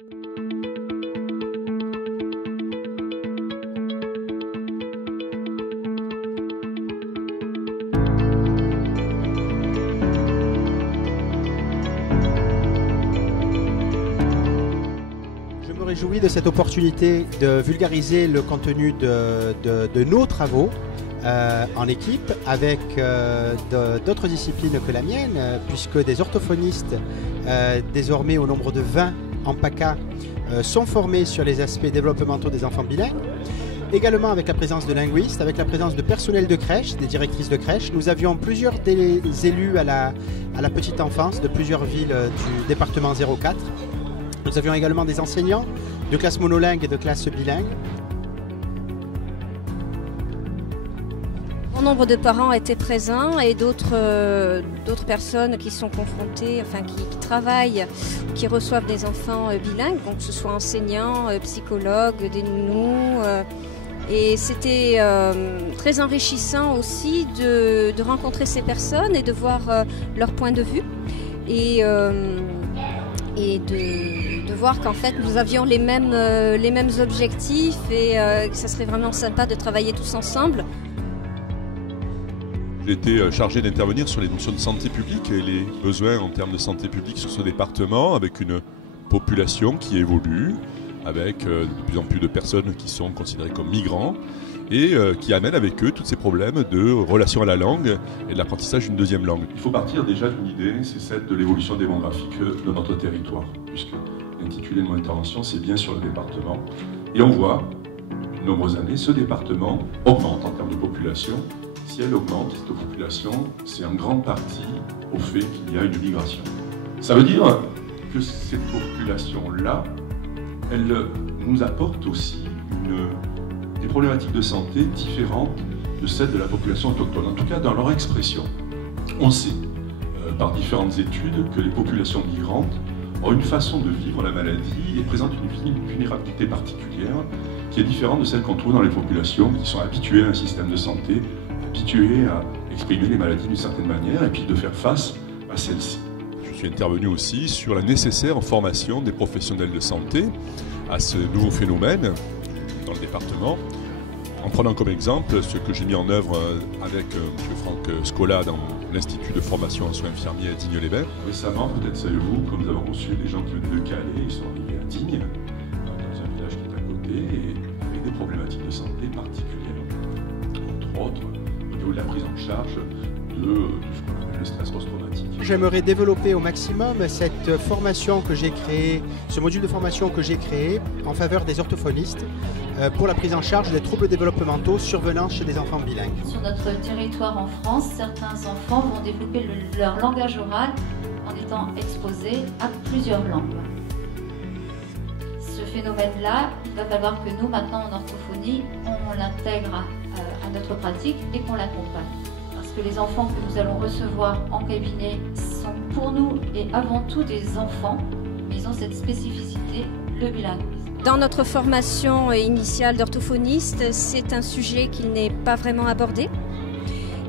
Je me réjouis de cette opportunité de vulgariser le contenu de nos travaux en équipe avec d'autres disciplines que la mienne, puisque des orthophonistes, désormais au nombre de 20 en PACA, sont formés sur les aspects développementaux des enfants bilingues. Également avec la présence de linguistes, avec la présence de personnel de crèche, des directrices de crèche. Nous avions plusieurs des élus à la petite enfance de plusieurs villes du département 04. Nous avions également des enseignants de classe monolingue et de classe bilingue. Un nombre de parents étaient présents et d'autres personnes qui sont confrontées, enfin qui travaillent, qui reçoivent des enfants bilingues, donc que ce soit enseignants, psychologues, des nounous. Et c'était très enrichissant aussi de rencontrer ces personnes et de voir leur point de vue et de voir qu'en fait nous avions les mêmes objectifs et que ça serait vraiment sympa de travailler tous ensemble. J'ai été chargé d'intervenir sur les notions de santé publique et les besoins en termes de santé publique sur ce département, avec une population qui évolue, avec de plus en plus de personnes qui sont considérées comme migrants et qui amènent avec eux tous ces problèmes de relation à la langue et de l'apprentissage d'une deuxième langue. Il faut partir déjà d'une idée, c'est celle de l'évolution démographique de notre territoire, puisque l'intitulé de mon intervention, c'est bien sur le département. Et on voit, depuis de nombreuses années, ce département augmente en termes de population. Si elle augmente, cette population, c'est en grande partie au fait qu'il y a une migration. Ça veut dire que cette population-là, elle nous apporte aussi des problématiques de santé différentes de celles de la population autochtone, en tout cas dans leur expression. On sait, par différentes études, que les populations migrantes ont une façon de vivre la maladie et présentent une vulnérabilité particulière qui est différente de celle qu'on trouve dans les populations qui sont habituées à un système de santé, habituées à exprimer les maladies d'une certaine manière et puis de faire face à celles-ci. Je suis intervenu aussi sur la nécessaire formation des professionnels de santé à ce nouveau phénomène dans le département, en prenant comme exemple ce que j'ai mis en œuvre avec M. Franck Scola dans l'Institut de formation en soins infirmiers à Digne-les-Bains. Récemment, peut-être savez-vous que nous avons reçu des gens qui venaient de Calais, ils sont arrivés à Digne, dans un village qui est à côté, et avec des problématiques de santé particulières, entre autres au niveau de la prise en charge de ce qu'on appelle le stress post-traumatique. J'aimerais développer au maximum cette formation que j'ai créée, ce module de formation que j'ai créé en faveur des orthophonistes pour la prise en charge des troubles développementaux survenant chez des enfants bilingues. Sur notre territoire en France, certains enfants vont développer leur langage oral en étant exposés à plusieurs langues. Ce phénomène-là, il va falloir que nous, maintenant en orthophonie, on l'intègre à notre pratique et qu'on l'accompagne. Parce que les enfants que nous allons recevoir en cabinet sont pour nous et avant tout des enfants, mais ils ont cette spécificité, le bilinguisme. Dans notre formation initiale d'orthophoniste, c'est un sujet qui n'est pas vraiment abordé.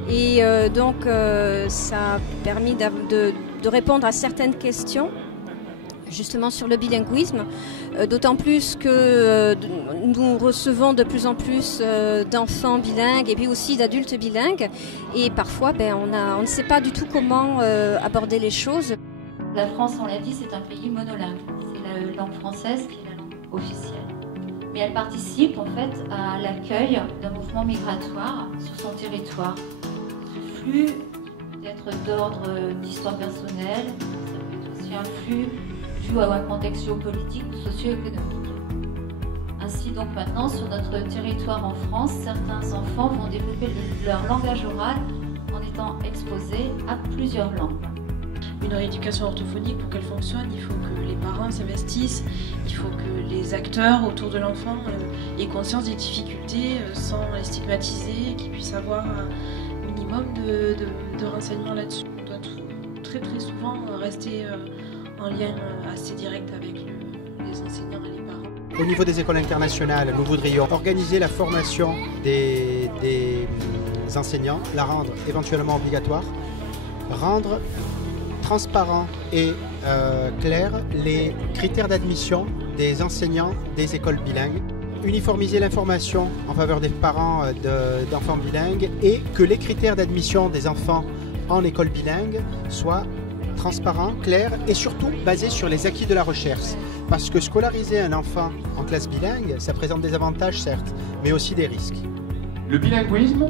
Et donc ça a permis de répondre à certaines questions, justement sur le bilinguisme, d'autant plus que nous recevons de plus en plus d'enfants bilingues et puis aussi d'adultes bilingues. Et parfois, on ne sait pas du tout comment aborder les choses. La France, on l'a dit, c'est un pays monolingue. C'est la langue française qui est la langue officielle. Mais elle participe en fait à l'accueil d'un mouvement migratoire sur son territoire. Ce flux peut être d'ordre d'histoire personnelle, ça peut être aussi un flux dû à un contexte géopolitique ou socio-économique. Ainsi donc maintenant, sur notre territoire en France, certains enfants vont développer leur langage oral en étant exposés à plusieurs langues. Une rééducation orthophonique, pour qu'elle fonctionne, il faut que les parents s'investissent, il faut que les acteurs autour de l'enfant aient conscience des difficultés sans les stigmatiser, qu'ils puissent avoir un minimum de renseignements là-dessus. On doit très souvent rester en lien assez direct avec les enseignants et les parents. Au niveau des écoles internationales, nous voudrions organiser la formation des enseignants, la rendre éventuellement obligatoire, rendre transparent et Claire, les critères d'admission des enseignants des écoles bilingues, uniformiser l'information en faveur des parents d'enfants bilingues et que les critères d'admission des enfants en école bilingue soient transparents, clairs et surtout basés sur les acquis de la recherche. Parce que scolariser un enfant en classe bilingue, ça présente des avantages certes, mais aussi des risques. Le bilinguisme,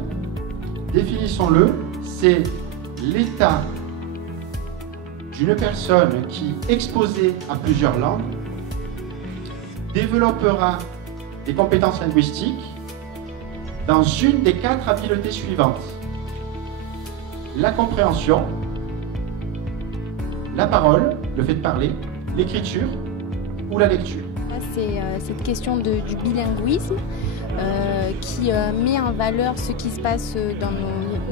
définissons-le, c'est l'état d'une personne qui, exposée à plusieurs langues, développera des compétences linguistiques dans une des 4 habiletés suivantes: la compréhension, la parole, le fait de parler, l'écriture ou la lecture. C'est cette question du bilinguisme qui met en valeur ce qui se passe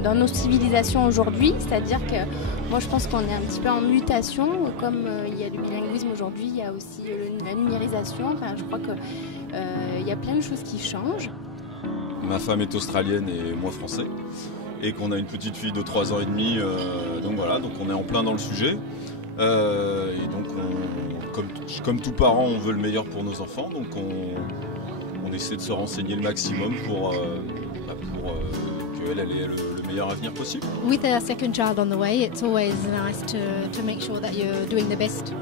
dans nos civilisations aujourd'hui. C'est-à-dire que moi je pense qu'on est un petit peu en mutation. Comme il y a le bilinguisme aujourd'hui, il y a aussi la numérisation. Enfin, je crois qu'il y a plein de choses qui changent. Ma femme est australienne et moi français. Et qu'on a une petite fille de 3 ans et demi. Donc voilà, donc on est en plein dans le sujet. Et donc comme tout parent, on veut le meilleur pour nos enfants, donc on essaie de se renseigner le maximum pour qu'elle ait le meilleur avenir possible. With a second child on the way, it's always nice to make sure that you're doing the best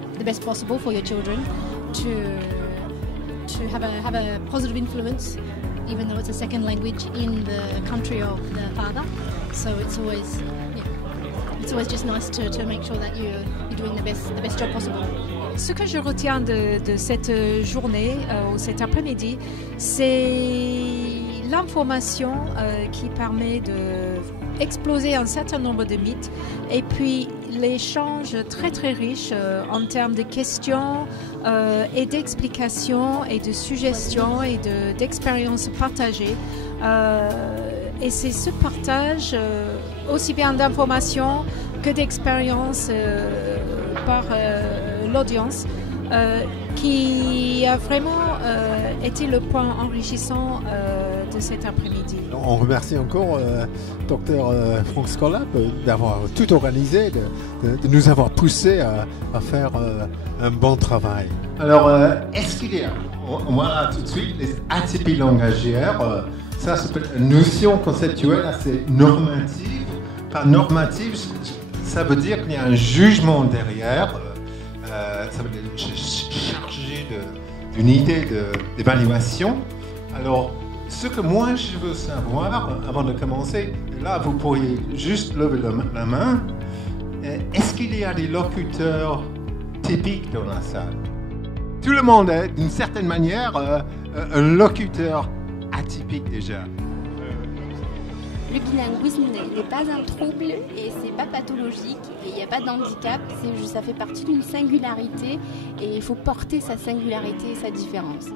possible for your children, to have a positive influence, even though it's a second language in the country of the father. So it's always just nice to make sure that you're doing the best job possible. Ce que je retiens de cette journée ou cet après-midi, c'est l'information qui permet d'exploser un certain nombre de mythes et puis l'échange très très riche en termes de questions et d'explications et de suggestions et d'expériences partagées. Et c'est ce partage aussi bien d'informations que d'expériences par l'audience qui a vraiment été le point enrichissant de cet après-midi. On remercie encore Dr Franck Scorlap d'avoir tout organisé, de nous avoir poussé à faire un bon travail. Alors, est-ce qu'il y a, voilà tout de suite, les atypies langagières, ça c'est une notion conceptuelle assez normative. Par normative, ça veut dire qu'il y a un jugement derrière, ça veut dire chargé d'une idée d'évaluation. Alors, ce que moi je veux savoir, avant de commencer, là vous pourriez juste lever la main, est-ce qu'il y a des locuteurs typiques dans la salle? Tout le monde est d'une certaine manière un locuteur atypique déjà. Le bilinguisme n'est pas un trouble et c'est pas pathologique et il n'y a pas d'handicap, ça fait partie d'une singularité et il faut porter sa singularité et sa différence.